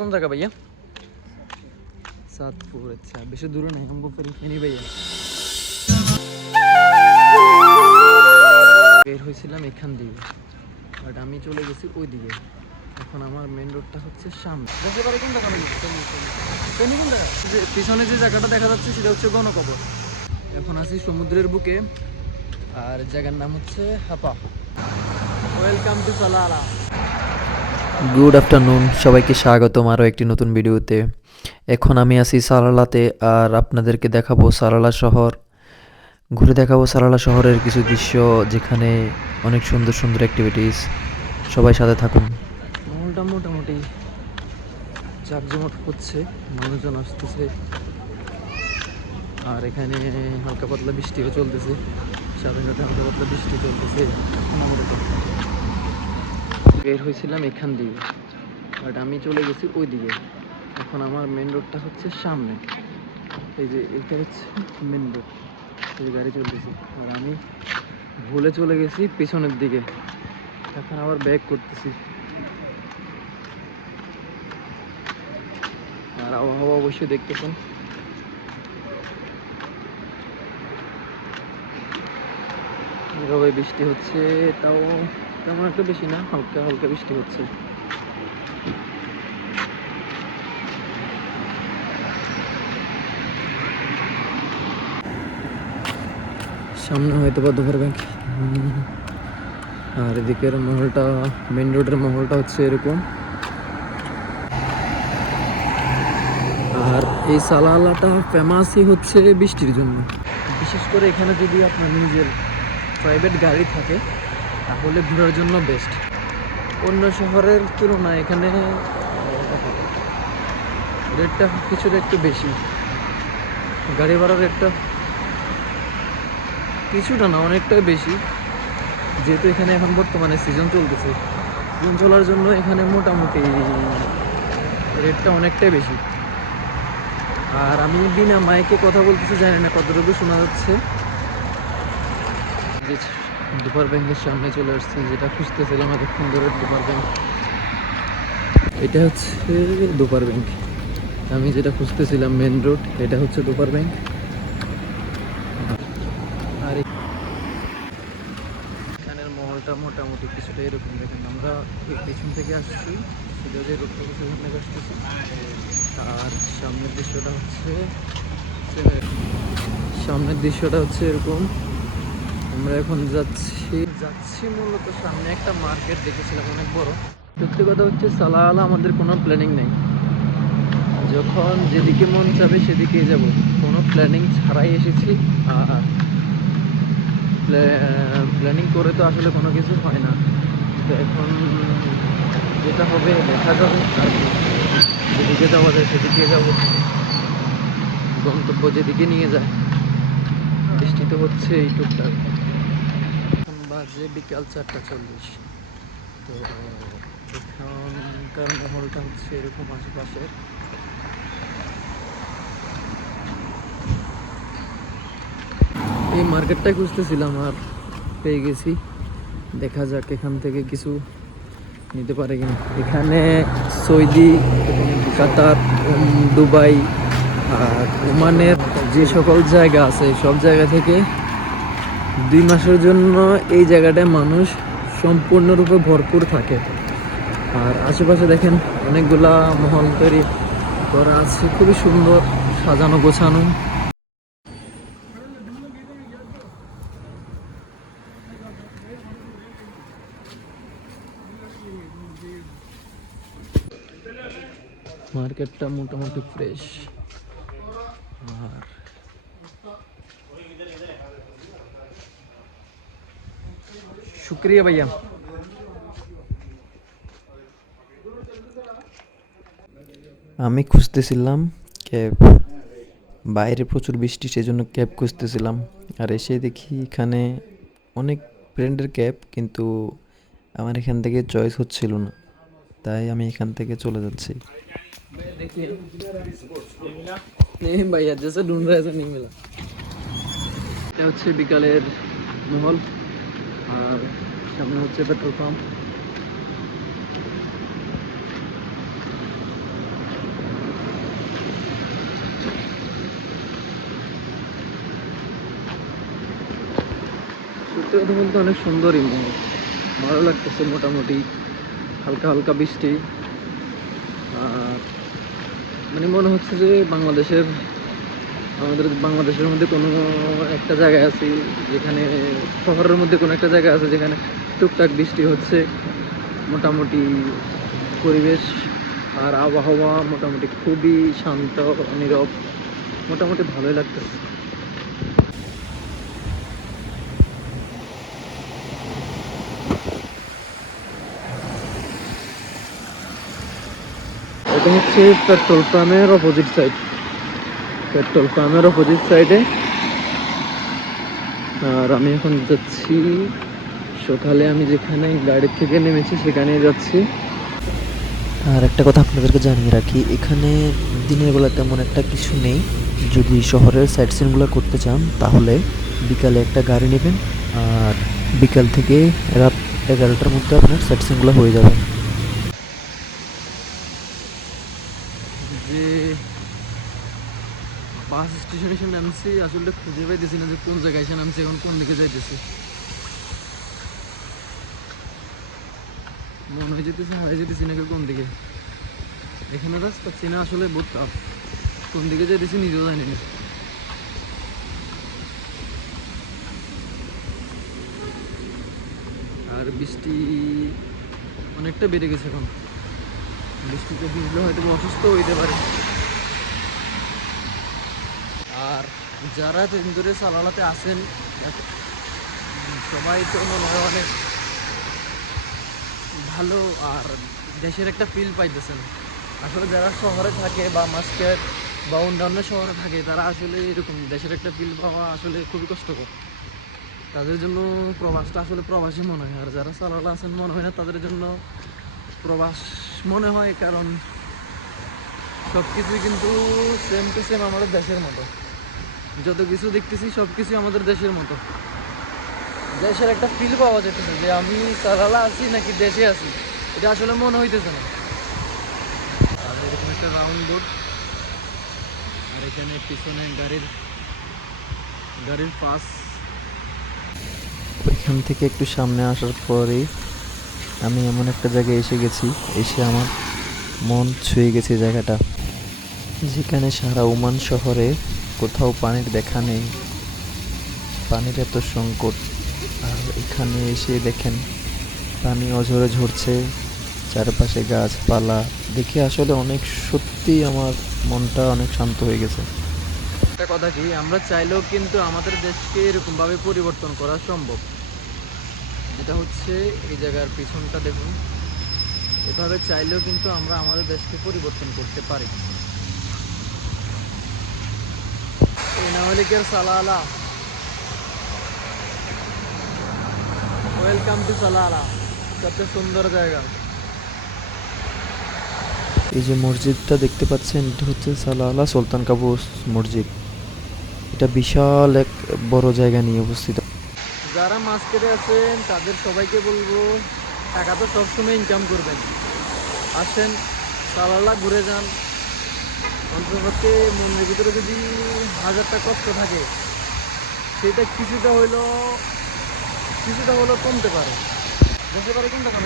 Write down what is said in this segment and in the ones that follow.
কোন জায়গা ভাইয়া সাতপুর আচ্ছা বেশি দূরে নাই हमको फिर नहीं भैया বের হয়েছিলাম এখান দিয়ে বাট আমি চলে গেছি ওই দিকে এখন আমার মেন রোডটা হচ্ছে সামনে বুঝতে পারি কোন জায়গা ভাই কোন কোন জায়গা যে পিছনে যে জায়গাটা দেখা যাচ্ছে সেটা হচ্ছে গণকবর এখন আছি সমুদ্রের বুকে আর জায়গার নাম হচ্ছে হাপা welcome to Salalah good afternoon সবাইকে স্বাগতম আরও একটি নতুন ভিডিওতে। এখন আমি আছি সারালাতে আর আপনাদেরকে দেখাবো সারালা শহর। ঘুরে দেখাবো সারালা শহরের কিছু দৃশ্য, যেখানে অনেক সুন্দর সুন্দর অ্যাক্টিভিটিস সবাই সাথে থাকুন। মহলটা মোটামুটি জাকজমট হচ্ছে, মানুষজন আসতেছে। আর এখানে হালকা পাতলা বৃষ্টিও চলতেছে। সাথে হালকা পাতলা বৃষ্টি চলতেছে। মোটামুটি বের হয়েছিলাম এখান দিয়ে। বাট আমি চলে গেছি ওই দিকে এখন আমার মেন রোডটা হচ্ছে সামনে। এই যে এটা হচ্ছে মেন রোড এই গাড়ি চলতেছে। আর আমি ভুলে চলে গেছি পিছনের দিকে। এখন আবার ব্যাক করতেছি। আর আবহাওয়া অবশ্যই দেখতেছেন। এভাবে বৃষ্টি হচ্ছে, তাও তেমন একটা বেশি না, হালকা হালকা বৃষ্টি হচ্ছে। সামনে হয়তো বা দুপুর ব্যাংক আর এদিকের মহলটা মেন রোডের মহলটা হচ্ছে এরকম। আর এই সালালাটা ফেমাসই হচ্ছে বৃষ্টির জন্য। বিশেষ করে এখানে যদি আপনার নিজের প্রাইভেট গাড়ি থাকে তাহলে ঘোরার জন্য বেস্ট অন্য শহরের তুলনায় এখানে রেটটা কিছুটা একটু বেশি। গাড়ি ভাড়ার রেটটা কিছুটা না, অনেকটাই বেশি। যেহেতু এখানে এখন বর্তমানে সিজন চলতেছে সিজন চলার জন্য এখানে মোটামুটি রেটটা অনেকটাই বেশি। আর আমি বিনা মাইকে কথা বলতেছি, জানি না কতটুকু শোনা যাচ্ছে। দুপার ব্যাংকের সামনে চলে আসছি, যেটা খুঁজতেছিলাম এতক্ষণ ধরে দুপার ব্যাংক। এটা হচ্ছে দুপার ব্যাংক। আমি যেটা খুঁজতেছিলাম মেন রোড এটা হচ্ছে দুপার ব্যাংক। আর এখানের মহলটা মোটামুটি কিছুটা এরকম। দেখেন, আমরা পিছন থেকে আসছি সেটা যে রোডটা পিছন থেকে আসতেছি। আর সামনের দৃশ্যটা হচ্ছে সামনের দৃশ্যটা হচ্ছে এরকম। আমরা এখন যাচ্ছি যাচ্ছি মূলত সামনে একটা মার্কেট দেখেছিলাম, অনেক বড়। সত্যি কথা হচ্ছে সালাহালা আমাদের কোনো প্ল্যানিং নেই। যখন যেদিকে মন চাবে সেদিকেই যাব। কোনো প্ল্যানিং ছাড়াই এসেছি, আর প্ল্যানিং করে তো আসলে কোনো কিছু হয় না। তো এখন যেটা হবে, দেখা যাবে। আর যেদিকে যাওয়া যায় সেদিকে যাব। গন্তব্য যেদিকে নিয়ে যায়, বৃষ্টি তো হচ্ছে এই টুকটাক। বাজে বিকাল চারটা চল্লিশ। তো এখানকার মহলটা হচ্ছে এরকম আশেপাশের এই মার্কেটটাই খুঁজতেছিলাম আর পেয়ে গেছি। দেখা যাক এখান থেকে কিছু নিতে পারে কিনা। এখানে সৌদি, কাতার দুবাই আর ওমানের যে সকল জায়গা আছে, সব জায়গা থেকে দুই মাসের জন্য এই জায়গাটায় মানুষ সম্পূর্ণরূপে ভরপুর থাকে। আর আশেপাশে দেখেন অনেকগুলা মহল তৈরি করা আছে, খুবই সুন্দর সাজানো গোছানো। মার্কেটটা মোটামুটি ফ্রেশ। আর শুক্রিয়া ভাইয়া আমি খুঁজতেছিলাম ক্যাব বাইরে প্রচুর বৃষ্টি সেজন্য ক্যাব খুঁজতেছিলাম আর এসে দেখি এখানে অনেক ব্র্যান্ডের ক্যাব কিন্তু আমার এখান থেকে চয়েস হচ্ছিল না তাই আমি এখান থেকে চলে যাচ্ছি देखिए नहीं भैया जैसे ढूंढ रहे ऐसा नहीं मिला এটা হচ্ছে বিকালের মহল আর সামনে হচ্ছে পেট্রোল পাম্প। সত্যি কথা বলতে অনেক সুন্দর ইঞ্জিন ভালো লাগতেছে মোটামুটি, হালকা হালকা বৃষ্টি। আর মানে মনে হচ্ছে যে বাংলাদেশের আমাদের বাংলাদেশের মধ্যে কোনো একটা জায়গায় আছি, যেখানে শহরের মধ্যে কোনো একটা জায়গা আছে যেখানে টুকটাক বৃষ্টি হচ্ছে, মোটামুটি পরিবেশ আর আবহাওয়া মোটামুটি খুবই শান্ত, নীরব, মোটামুটি ভালোই লাগতেছে। এটা হচ্ছে পেট্রোল পাম্পের অপোজিট সাইড পেট্রোল পাম্পের অপোজিট সাইডে আর আমি এখন যাচ্ছি, সকালে আমি যেখানে গাড়ি থেকে নেমেছি সেখানে যাচ্ছি। আর একটা কথা আপনাদেরকে জানিয়ে রাখি, এখানে দিনের বেলা তেমন একটা কিছু নেই। যদি শহরের সাইট সিনগুলো করতে চান, তাহলে বিকালে একটা গাড়ি নেবেন। আর বিকাল থেকে রাত এগারোটার মধ্যে আপনার সাইট সিনগুলো হয়ে যাবে যে এসে নামছি, আসলে খুঁজে পাইতেছি না যে কোন জায়গায় এসে নামছি, এখন কোন দিকে যাইতেছি। মনে হয়ে যেতেছে, হারিয়ে যেতেছি নাকি কোন দিকে। এখানে রাস্তা চেনা আসলে বহুত টাফ কোন দিকে যাইতেছি নিজেও জানি না। আর বৃষ্টি অনেকটা বেড়ে গেছে এখন। বৃষ্টিতে ভিজলে হয়তো অসুস্থ হইতে পারে। আর যারা দিন ধরে সালালাতে আসেন সবাই তো মনে হয় অনেক ভালো আর দেশের একটা ফিল পাইতেছেন। আসলে যারা শহরে থাকে বা মাস্কেট বা অন্যান্য শহরে থাকে, তারা আসলে এরকম দেশের একটা ফিল পাওয়া আসলে খুবই কষ্টকর। তাদের জন্য প্রবাসটা আসলে প্রবাসী মনে হয়, আর যারা সালালা আছেন মনে হয় না, তাদের জন্য প্রবাস মনে হয়, কারণ সব কিছুই কিন্তু সেম টু সেম আমাদের দেশের মতো। যত কিছু দেখতেছি সব কিছুই আমাদের দেশের মতো। দেশের একটা ফিল পাওয়া যেতেছে যে আমি সালালা আছি নাকি দেশে আছি। এটা আসলে মনে হইতেছে না। আর এরকম একটা রাউন্ড বোর্ড আর এখানে পিছনে গাড়ির গাড়ির পাস ওইখান থেকে একটু সামনে আসার পরেই আমি এমন একটা জায়গায় এসে গেছি এসে আমার মন ছুঁয়ে গেছে জায়গাটা। যেখানে সারা ওমান শহরে কোথাও পানির দেখা নেই। পানির এত সংকট, আর এখানে এসে দেখেন পানি অঝরে ঝরছে, চারপাশে গাছপালা। দেখে আসলে অনেক সত্যি আমার মনটা অনেক শান্ত হয়ে গেছে। একটা কথা কি, আমরা চাইলেও কিন্তু আমাদের দেশকে এরকমভাবে পরিবর্তন করা সম্ভব। যেটা হচ্ছে এই জায়গার পিছনটা দেখুন। এভাবে চাইলেও কিন্তু আমরা আমাদের দেশকে পরিবর্তন করতে পারি। আর সালালা ওয়েলকাম টু সালালা সবচেয়ে সুন্দর জায়গা এই যে মসজিদটা দেখতে পাচ্ছেন এটা হচ্ছে সালালা সুলতান কাবুস মসজিদ। এটা বিশাল এক বড় জায়গা নিয়ে অবস্থিত। যারা মাস্কেটে আছেন তাদের সবাইকে বলব টাকা তো সবসময় ইনকাম করবেন। আসেন সালালা ঘুরে যান। অন্তর্পক্ষে মন্দিরের ভিতরে যদি হাজারটা কষ্ট থাকে সেটা কিছুটা হইল কিছুটা হলেও কমতে পারে বসে পারে কোন টাকা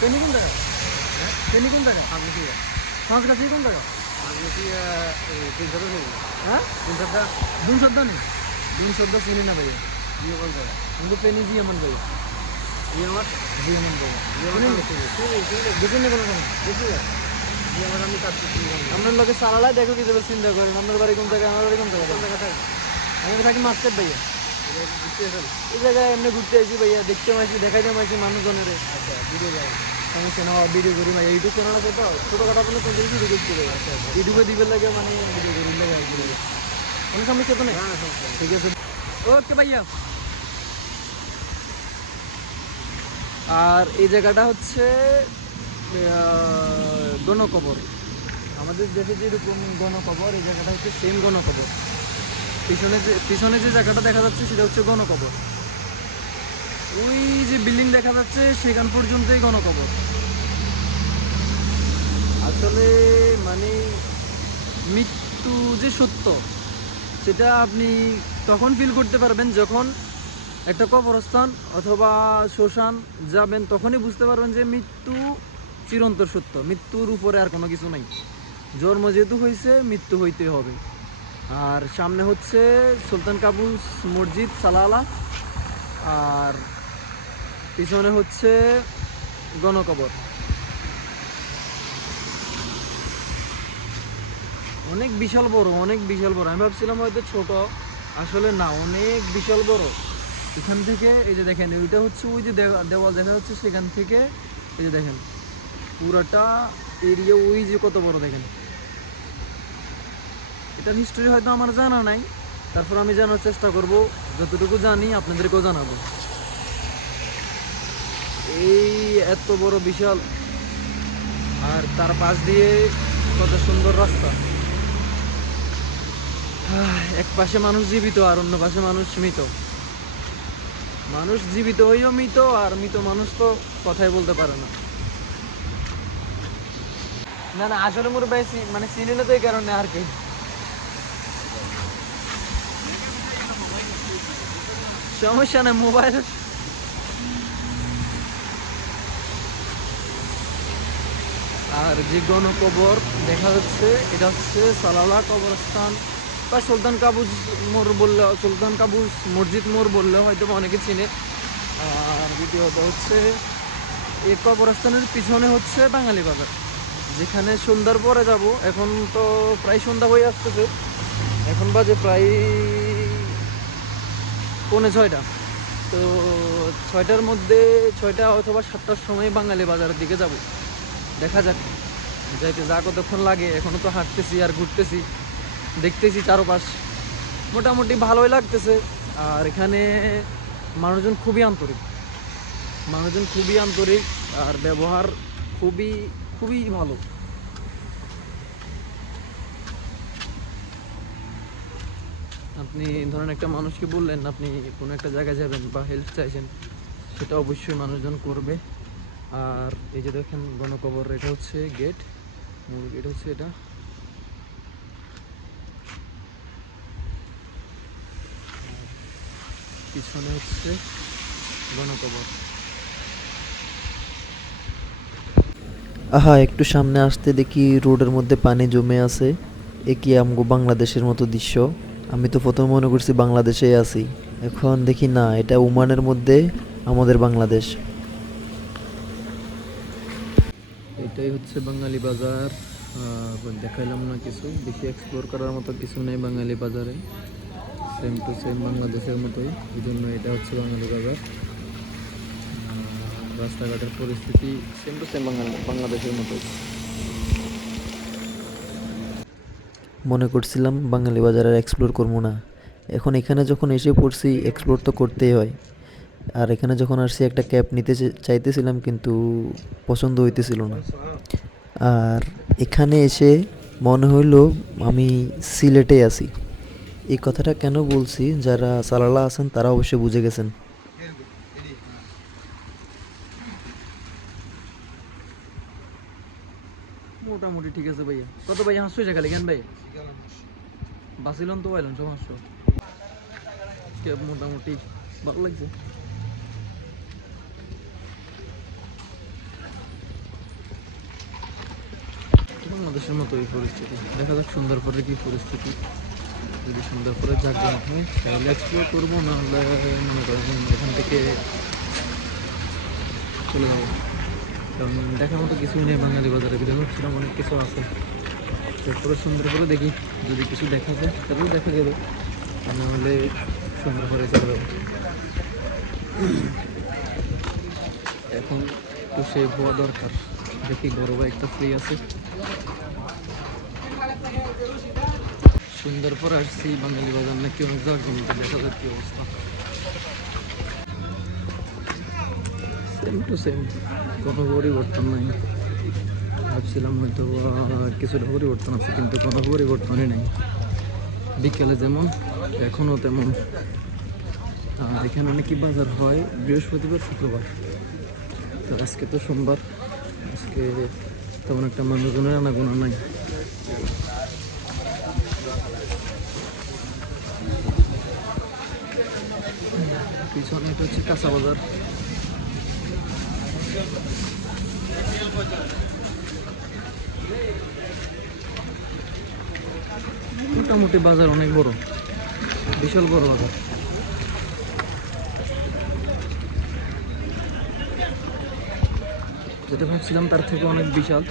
পেনি কোন টাকা ট্রেনি কোন টাকা সাঁচগাছি সাঁচগাছি কোন টাকা সাঁচগাছি তিনশো হ্যাঁ তিন চারটা দুইশোটা নেই দুইশোটা চিনি না ভাইয়া ইয়ে কোন টাকা কিন্তু পেনি জি এমন ভাইয়া ইয়ে আমার জি এমন ভাইয়া বুঝেন না কোনো কোনো বুঝলি আমরা লোকের সারালাই দেখো কি চিন্তা করি আপনার বাড়ি কোন থেকে আমার বাড়ি কোন জায়গায়? কোন থাকি আমি থাকি মাস্টার ভাইয়া। এই জায়গায় এমনি ঘুরতে আসি ভাইয়া দেখতে পাইছি দেখাইতে পাইছি মানুষজনের। আমি সিনেমা ভিডিও করি মানে ইউটিউব চ্যানেল আছে তো ছোটোখাটো আপনার ভিডিও করতে ইউটিউবে লাগে মানে ভিডিও করি লাগে সমস্যা ঠিক আছে। ওকে ভাইয়া। আর এই জায়গাটা হচ্ছে গণকবর। আমাদের দেশে যেরকম গণকবর, এই জায়গাটা হচ্ছে সেম গণকবর। পিছনে যে পিছনে যে জায়গাটা দেখা যাচ্ছে, সেটা হচ্ছে গণকবর। ওই যে বিল্ডিং দেখা যাচ্ছে, সেখান পর্যন্তই গণকবর। আসলে মানে মৃত্যু যে সত্য, সেটা আপনি তখন ফিল করতে পারবেন যখন একটা কবরস্থান অথবা শ্মশান যাবেন, তখনই বুঝতে পারবেন যে মৃত্যু চিরন্তর সত্য, মৃত্যুর উপরে আর কোনো কিছু নাই। জন্ম যেহেতু হয়েছে, মৃত্যু হইতে হবে। আর সামনে হচ্ছে সুলতান কাবুস মসজিদ, সালালা। আর পিছনে হচ্ছে গণকবর। অনেক বিশাল বড়, অনেক বিশাল বড়। আমি ভাবছিলাম হয়তো ছোট, আসলে না, অনেক বিশাল বড়। এখান থেকে, এই যে দেখেন, ওইটা হচ্ছে ওই যে দেওয়া- দেওয়াল দেখা যাচ্ছে, সেখান থেকে এই যে দেখেন। পুরাটা এরিয়া ওই যে কত বড় দেখেন। এটার হিস্টোরি হয়তো আমার জানা নাই, তারপর আমি জানার চেষ্টা করব। যতটুকু জানি, আপনাদেরকেও জানাব। এই এত বড় বিশাল, আর তার পাশ দিয়ে কত সুন্দর রাস্তা। এক পাশে মানুষ জীবিত, আর অন্য পাশে মানুষ মৃত। মানুষ জীবিত হয়েও মৃত, আর মৃত মানুষ তো কথাই বলতে পারে না। না না, আসলে মোর ভাই মানে চিনি না তো এই কারণে আর কি। সমস্যা না মোবাইল। আর যে গণকবর দেখা যাচ্ছে, এটা হচ্ছে সালালা কবরস্থান বা সুলতান কাবুজ মোর বললে, সুলতান কাবুজ মসজিদ মোর বললে হয়তো অনেকে চিনে। আর দ্বিতীয়ত হচ্ছে এই কবরস্থানের পিছনে হচ্ছে বাঙালি বাজার। যেখানে সন্ধ্যার পরে যাব, এখন তো প্রায় সন্ধ্যা হয়ে আসতেছে। এখন বাজে প্রায় পৌনে ছয়টা। তো ছয়টার মধ্যে ছয়টা অথবা সাতটার সময় বাঙালি বাজারের দিকে যাব। দেখা যাক। যাইতে যা কতক্ষণ লাগে এখনও তো হাঁটতেছি আর ঘুরতেছি। দেখতেছি চারপাশ। মোটামুটি ভালোই লাগতেছে। আর এখানে মানুষজন খুবই আন্তরিক। মানুষজন খুবই আন্তরিক, আর ব্যবহার খুবই খুবই ভালো। আপনি ধরেন একটা মানুষকে বললেন, আপনি কোনো একটা জায়গায় যাবেন বা হেল্প চাইছেন, সেটা অবশ্যই মানুষজন করবে। আর এই যে দেখেন, গণকবর, এটা হচ্ছে গেট মূল গেট হচ্ছে এটা। পিছনে হচ্ছে গণকবর। আহা, একটু সামনে আসতে দেখি রোডের মধ্যে পানি জমে আছে। এ কি আমগো বাংলাদেশের মতো দৃশ্য? আমি তো প্রথমে মনে করছি বাংলাদেশেই আছি। এখন দেখি না, এটা ওমানের মধ্যে আমাদের বাংলাদেশ। এটাই হচ্ছে বাঙালি বাজার। দেখাইলাম না কিছু বেশি এক্সপ্লোর করার মতো কিছু নেই বাঙালি বাজারে। সেম টু সেম বাংলাদেশের মতোই, এই জন্য এটা হচ্ছে বাঙালি বাজার। রাস্তাঘাটের পরিস্থিতি সেম টু সেম বাংলাদেশের মতোই। মনে করছিলাম বাঙালি বাজার আর এক্সপ্লোর করব না। এখন এখানে যখন এসে পড়ছি এক্সপ্লোর তো করতেই হয়। আর এখানে যখন আসছি, একটা ক্যাব নিতে চাইতেছিলাম, কিন্তু পছন্দ হইতেছিল না। আর এখানে এসে মনে হইল আমি সিলেটে আছি। এই কথাটা কেন বলছি? যারা সালালা আছেন, তারা অবশ্যই বুঝে গেছেন। মোটামুটি ঠিক আছে ভাইয়া। কত ভাইয়া? হাঁসশো টাকা লেগেন ভাই। বাসিলাম তো পাইলাম সব ক্যাব মোটামুটি ভালো লাগছে। বাংলাদেশের মতো এই পরিস্থিতি। দেখা যাক সুন্দর পরে কি পরিস্থিতি। যদি সুন্দর পরে জাগরণ হয়, তাহলে এক্সপ্লোর করব নাহলে মনে করেন এখান থেকে চলে যাব। কারণ দেখার মতো কিছুই নেই বাঙালি বাজারে, ভিতরে ভাবছিলাম অনেক কিছু আছে। তারপরে সুন্দর করে দেখি, যদি কিছু দেখা যায়, তাহলেও দেখা যাবে। নাহলে সুন্দর করে চলে যাব। এখন তো সে হওয়া দরকার। দেখি বড় একটা ফ্রি আছে। সুন্দর পর আসছি, বাঙালি বাজার নাকি অনেক দরকার দেখা যাক কি অবস্থা। সেম টু সেম, কোনো পরিবর্তন নাই। ভাবছিলাম হয়তো কিছুটা পরিবর্তন আছে, কিন্তু কোনো পরিবর্তনই নেই। বিকেলে যেমন, এখনও তেমন। আর এখানে নাকি বাজার হয় বৃহস্পতিবার, শুক্রবার। তো আজকে তো সোমবার, আজকে তেমন একটা মানুষজনের আনাগোনা নাই। পিছনে এটা হচ্ছে কাঁচা বাজার। মোটামুটি বাজার অনেক বড়। বিশাল বড় বাজার। যেটা ভাবছিলাম তার থেকে অনেক বিশাল।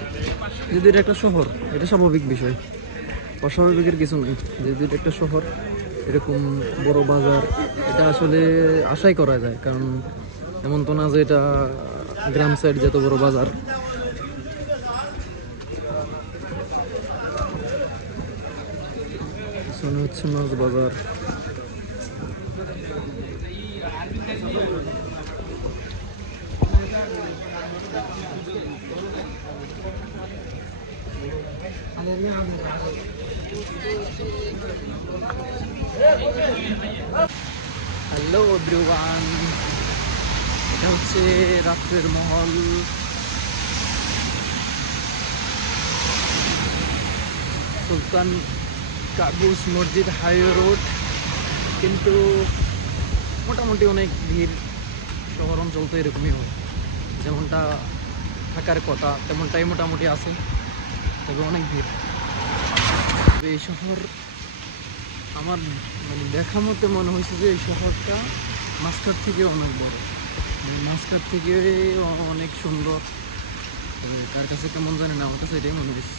যদি এটা একটা শহর, এটা স্বাভাবিক বিষয়। অস্বাভাবিকের কিছু নেই। যেহেতু এটা একটা শহর, এরকম বড় বাজার, এটা আসলে আশাই করা যায়। কারণ এমন তো না যে এটা গ্রাম সাইড যত বড় বাজার পিছনে হচ্ছে মাছ বাজার হ্যালো এভরিওয়ান এটা হচ্ছে রাত্রের মহল। সুলতান কাবুস মসজিদ হাইওয়ে রোড, কিন্তু মোটামুটি অনেক ভিড়। শহর অঞ্চল তো এরকমই হয়। যেমনটা থাকার কথা, তেমনটাই মোটামুটি আছে, তবে অনেক ভিড়। তবে এই শহর আমার মানে দেখা মতে মনে হয়েছে যে এই শহরটা মাস্টার থেকে অনেক বড়। মানে থেকে অনেক সুন্দর। কার কাছে কেমন জানি না, আমার কাছে এটাই মনে হয়েছে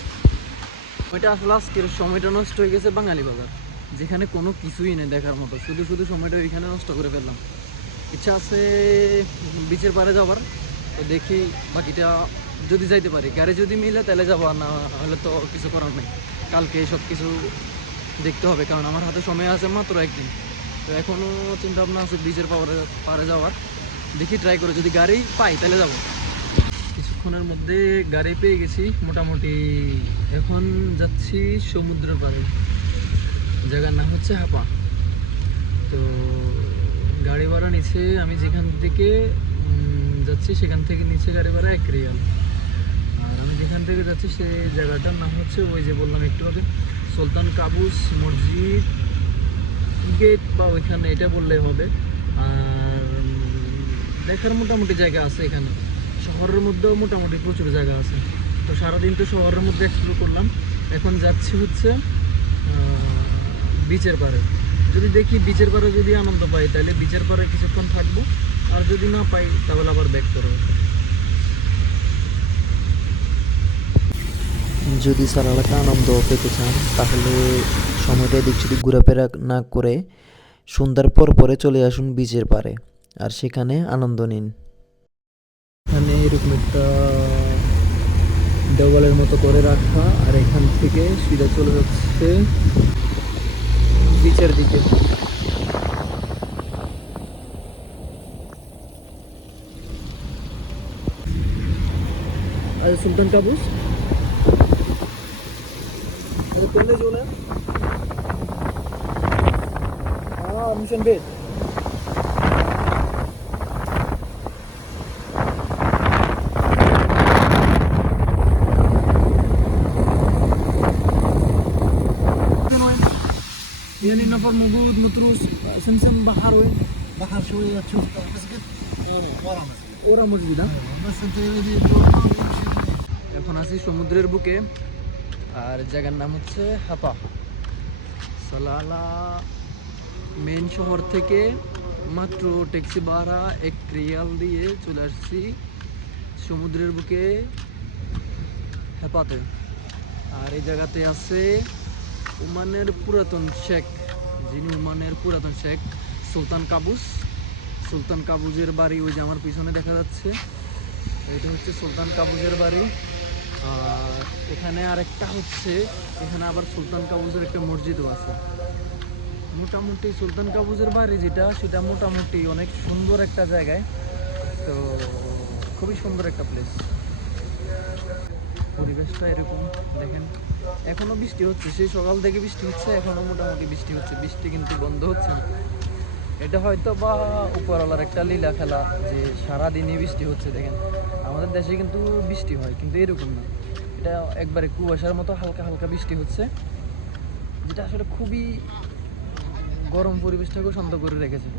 ওইটা আসলে আজকের সময়টা নষ্ট হয়ে গেছে বাঙালি বাজার। যেখানে কোনো কিছুই নেই দেখার মতো। শুধু শুধু সময়টা ওইখানে নষ্ট করে ফেললাম। ইচ্ছা আছে বিচের পারে যাবার তো দেখি বাকিটা যদি যাইতে পারি। গাড়ি যদি মিলে তাহলে যাব না হলে তো কিছু করার নেই। কালকে সব কিছু দেখতে হবে, কারণ আমার হাতে সময় আছে মাত্র একদিন। তো এখনও চিন্তা ভাবনা আছে বিচের পারে পারে যাওয়ার। দেখি ট্রাই করে, যদি গাড়ি পাই তাহলে যাব। কিছুক্ষণের মধ্যে গাড়ি পেয়ে গেছি মোটামুটি। এখন যাচ্ছি সমুদ্রের পাড়ে। জায়গার নাম হচ্ছে হাপা। তো গাড়ি ভাড়া নিচে, আমি যেখান থেকে যাচ্ছি সেখান থেকে নিচে গাড়ি ভাড়া এক রিয়াল। আর আমি যেখান থেকে যাচ্ছি সে জায়গাটার নাম হচ্ছে ওই যে বললাম একটু আগে, সুলতান কাবুস মসজিদ গেট বা ওইখানে এটা বললে হবে। আর দেখার মোটামুটি জায়গা আছে এখানে। শহরের মধ্যেও মোটামুটি প্রচুর জায়গা আছে। তো সারাদিন তো শহরের মধ্যে এক্সপ্লোর করলাম। এখন যাচ্ছি হচ্ছে বিচের পাড়ে। যদি দেখি বিচের পাড়ে যদি আনন্দ পাই, তাহলে বিচের পাড়ে কিছুক্ষণ থাকব। আর যদি না পাই, তাহলে আবার ব্যাক করব। যদি সারালাকে আনন্দ পেতে চান, তাহলে সময়টা এদিক সেদিক ঘোরাফেরা না করে সন্ধ্যার পর পরে চলে আসুন বিচের পারে আর সেখানে আনন্দ নিন। এখানে এরকম একটা দেওয়ালের মতো করে রাখা, আর এখান থেকে সিধা চলে যাচ্ছে বিচের দিকে। আর সুলতান কাবুস আর, কোনে জোনা আ মিশন বেড نفر موجود متروس سمسم بحر وين؟ بحر شوية تشوف مسجد ورا مسجد ওরা মসজিদ হ্যাঁ? بس انت يمشي تروح يمشي এখন আছি সমুদ্রের বুকে আর জায়গার নাম হচ্ছে হাপা সালালা মেন শহর থেকে মাত্র ট্যাক্সি ভাড়া এক রিয়াল দিয়ে চলে আসছি সমুদ্রের বুকে হেপাতে আর এই জায়গাতে আছে ওমানের পুরাতন শেখ যিনি ওমানের পুরাতন শেখ সুলতান কাবুস। সুলতান কাবুজের বাড়ি ওই যে আমার পিছনে দেখা যাচ্ছে। এটা হচ্ছে সুলতান কাবুজের বাড়ি। আর এখানে আরেকটা হচ্ছে, এখানে আবার সুলতান কাবুজের একটা মসজিদও আছে। মোটামুটি সুলতান কাবুজের বাড়ি যেটা, সেটা মোটামুটি অনেক সুন্দর একটা জায়গায়। তো খুবই সুন্দর একটা প্লেস পরিবেশটা এরকম, দেখেন। এখনও বৃষ্টি হচ্ছে, সেই সকাল থেকে বৃষ্টি হচ্ছে, এখনও মোটামুটি বৃষ্টি হচ্ছে। বৃষ্টি কিন্তু বন্ধ হচ্ছে না। এটা হয়তো বা উপরওয়ালার একটা লীলা খেলা যে সারাদিনই বৃষ্টি হচ্ছে, দেখেন। আমাদের দেশে কিন্তু বৃষ্টি হয়, কিন্তু এরকম না। এটা একবারে কুয়াশার মতো হালকা হালকা বৃষ্টি হচ্ছে, যেটা আসলে খুবই গরম পরিবেশটাকেও শান্ত করে রেখেছে।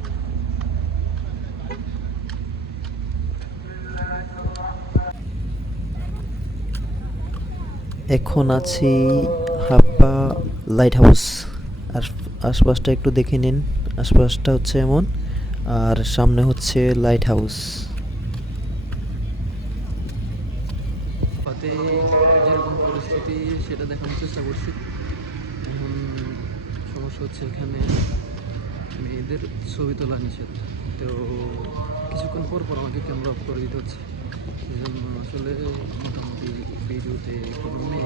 এখন আছি হাপ্পা লাইট হাউস আর আশপাশটা একটু দেখে নিন। আশপাশটা হচ্ছে এমন, আর সামনে হচ্ছে লাইট হাউস যেরকম পরিস্থিতি, সেটা দেখানোর চেষ্টা করছি। এখন সমস্যা হচ্ছে এখানে মেয়েদের ছবি তোলা নিষেধ। তো কিছুক্ষণ পর পর আমাকে ক্যামেরা অফ করে দিতে হচ্ছে। সেই আসলে মোটামুটি ভিডিওতে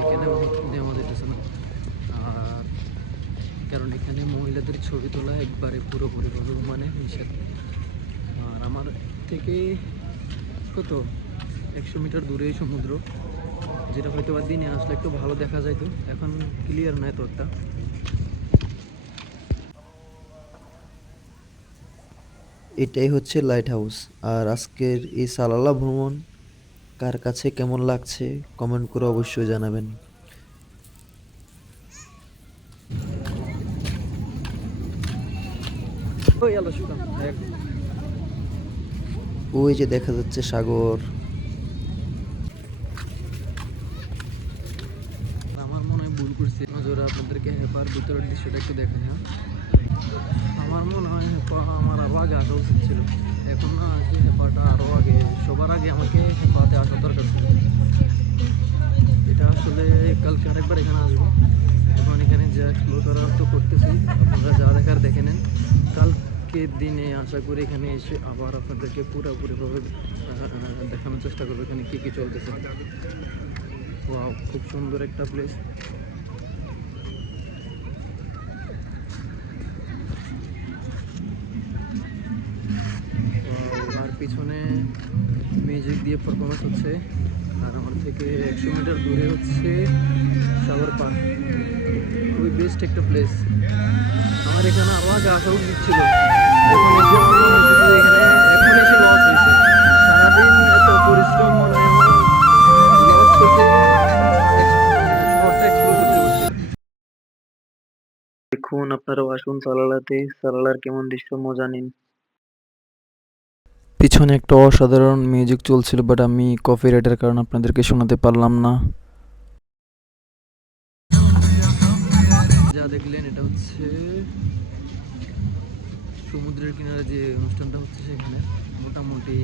এখানে নেওয়া যেতেছে না আর কারণ এখানে মহিলাদের ছবি তোলা একবারে পুরোপুরিভাবে মানে নিষেধ। আর আমার থেকে কত? একশো মিটার দূরে সমুদ্র, যেটা হয়তো বা দিনে আসলে একটু ভালো দেখা যাইতো। এখন ক্লিয়ার নয় তো একটা এটাই হচ্ছে লাইট হাউস আর আজকের এই সালালা ভ্রমণ কার কাছে কেমন লাগছে কমেন্ট করে অবশ্যই জানাবেন। ওই যে দেখা যাচ্ছে সাগর। আমার মনে হয় ভুল করছি। নজরে আপনাদেরকে হেপার ভিতরের দৃশ্যটা একটু হ্যাঁ আমার মনে হয় হেপা আমার আবার উচিত ছিল। এখন না আছে হেপাটা আরও আগে। সবার আগে আমাকে হেপাতে আসা দরকার ছিল। এটা আসলে কালকে আরেকবার এখানে আসব। এখন এখানে যা এক্সপ্লোর তো করতেছি, আপনারা যা দেখার দেখে নেন। কালকে দিনে আশা করি এখানে এসে আবার আপনাদেরকে পুরোপুরিভাবে দেখানোর চেষ্টা করব এখানে কী কী চলতেছে। খুব সুন্দর একটা প্লেস দিয়ে পারফরমেন্স হচ্ছে। আর আমার থেকে একশো মিটার দূরে হচ্ছে সাগর পার্ক খুবই বেস্ট একটা প্লেস আমার এখানে আওয়াজ আসা উচিত ছিল। এখন দেখুন, আপনারাও আসুন সালালাতে। সালালার কেমন দৃশ্য মজা নিন। পিছনে একটা অসাধারণ মিউজিক চলছিল বাট আমি কপিরাইটের কারণে আপনাদেরকে শোনাতে পারলাম না। যা দেখলেন, এটা হচ্ছে সমুদ্রের কিনারে যে অনুষ্ঠানটা হচ্ছে সেখানে। মোটামুটি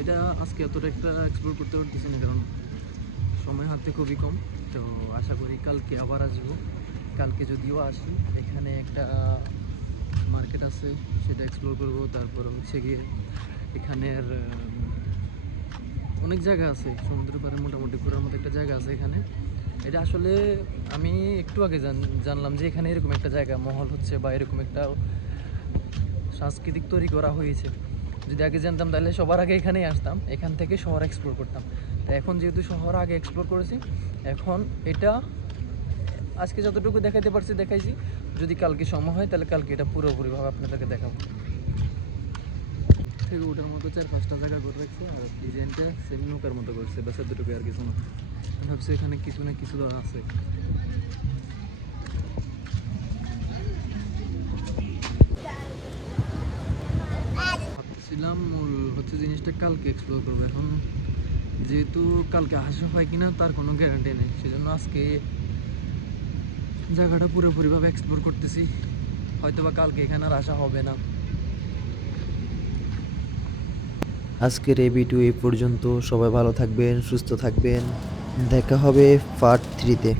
এটা আজকে এতটা একটা এক্সপ্লোর করতে পারতেছি না, কারণ সময় হাতে খুবই কম। তো আশা করি কালকে আবার আসব। কালকে যদিও আসি, এখানে একটা মার্কেট আছে, সেটা এক্সপ্লোর করব, তারপর হচ্ছে গিয়ে এখানের অনেক জায়গা আছে, সমুদ্রের পাড়ে মোটামুটি ঘোরার মতো একটা জায়গা আছে এখানে। এটা আসলে আমি একটু আগে জান- জানলাম যে এখানে এরকম একটা জায়গা, মহল হচ্ছে বা এরকম একটা সাংস্কৃতিক তৈরি করা হয়েছে। যদি আগে জানতাম তাহলে সবার আগে এখানেই আসতাম, এখান থেকে শহর এক্সপ্লোর করতাম। তো এখন যেহেতু শহর আগে এক্সপ্লোর করেছি, এখন এটা আজকে যতটুকু দেখাইতে পারছি, দেখাইছি। যদি কালকে সময় হয়, তাহলে কালকে এটা পুরোপুরিভাবে আপনাদেরকে দেখাবো। থেকে ওটার মতো চার পাঁচটা জায়গা করে রাখছে আর ডিজাইনটা সেম নৌকার মতো করছে বাস এতটুকু আর কিছু না। ভাবছি এখানে কিছু না কিছু আছে। ভাবছিলাম মূল হচ্ছে জিনিসটা কালকে এক্সপ্লোর করব। এখন যেহেতু কালকে আসা হয় কিনা, তার কোনো গ্যারান্টি নেই। সেজন্য আজকে জায়গাটা পুরোপুরিভাবে এক্সপ্লোর করতেছি। হয়তো বা কালকে এখানে আর আসা হবে না। আজকের এই ভিডিও এই পর্যন্ত। সবাই ভালো থাকবেন সুস্থ থাকবেন। দেখা হবে পার্ট থ্রিতে